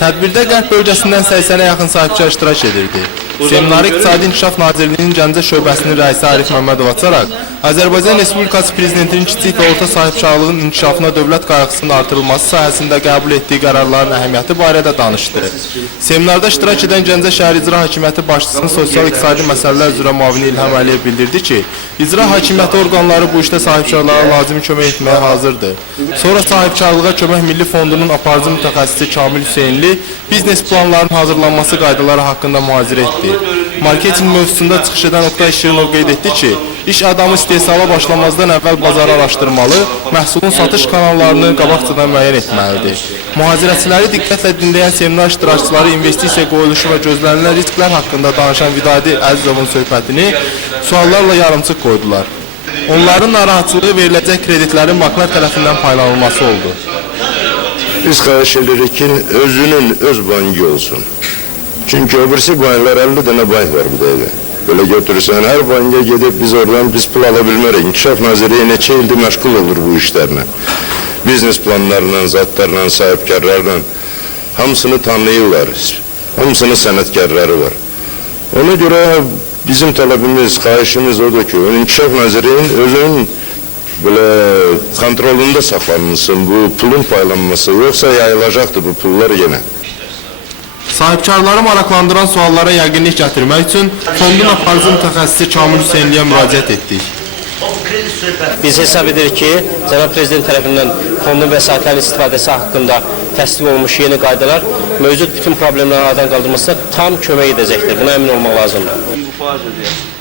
Tədbirdə Qərb bölgəsindən 80-ə yaxın sahibkar iştirak edirdi. Seminarı İqtisadi İnkişaf Nazirliyinin Gəncə şöbəsinin rəisi Arif Məmmədov açaraq, Azərbaycan Respublikası Prezidentinin kiçik və orta sahibkarlığın inkişafına dövlət qayğısının artırılması sahəsində qəbul etdiyi qərarların əhəmiyyəti barədə danışdı. Seminarda iştirak edən Gəncə şəhər İcra Hakimiyyəti başçısının sosial-iqtisadi məsələlər üzrə müavini İlham Əliyev bildirdi ki, icra hakimiyyəti orqanları bu işdə sahibkarlara lazımi kömək etməyə hazırdır. Sonra sahibkarlığa kömək Milli Fondunun aparıcı mütəxəssisi Kamil Hüseynli biznes planlarının hazırlanması qaydaları haqqında mühazirə etdi. Marketing mövzusunda çıxış edən Oktay Şirinov qeyd etdi ki, iş adamı istehsala başlamazdan əvvəl bazarı araşdırmalı, məhsulun satış kanallarını qabaqcadan müəyyən etməlidir. Mühazirəçiləri diqqətlə dinləyən seminar iştirakçıları investisiya qoyuluşu və gözlənilən risklər haqqında danışan Vidadi Əzizovun söhbətini suallarla yarımçıq qoydular. Onların narahatçılığı veriləcək kreditlərin banklar tərəfindən paylanılması oldu. Biz xahiş edirik ki, özünün öz banki olsun. Çünkü öbürsü banklar 50 tane bank var bir de. Böyle götürürsen her banka gidip biz oradan pul alabilmerik. İnkişaf Nazirliği neçə ildir məşğul olur bu işlerine. Biznes planlarla, zatlarla, sahibkarlarla hamısını tanıyırlar. Hamısının sənətkarları var. Ona göre bizim talebimiz, xahişimiz odur ki, İnkişaf Nazirliğinin özünün böyle kontrolünde saklanılsın bu pulun paylanması. Yoksa yayılacaktır bu pullar yine. Sahibkarları maraqlandıran suallara yəqinlik gətirmək üçün fondun aparıcı mütəxəssisi Kamil Hüseynliyə müraciət etdik. Biz hesab edirik ki, Cənab Prezident tərəfindən fondun vəsaitlərin istifadəsi haqqında təsdiq olmuş yeni qaydalar mövcud bütün problemlərin aradan qaldırmasına tam kömək edəcəkdir. Buna əmin olmaq lazımdır.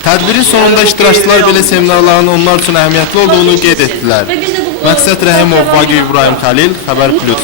Tədbirin sonunda iştirakçılar belə seminarların onlar üçün əhəmiyyətli olduğunu qeyd etdilər. Məqsəd Rəhimov, Vagif İbrahim Xəlil, Xəbər Plus.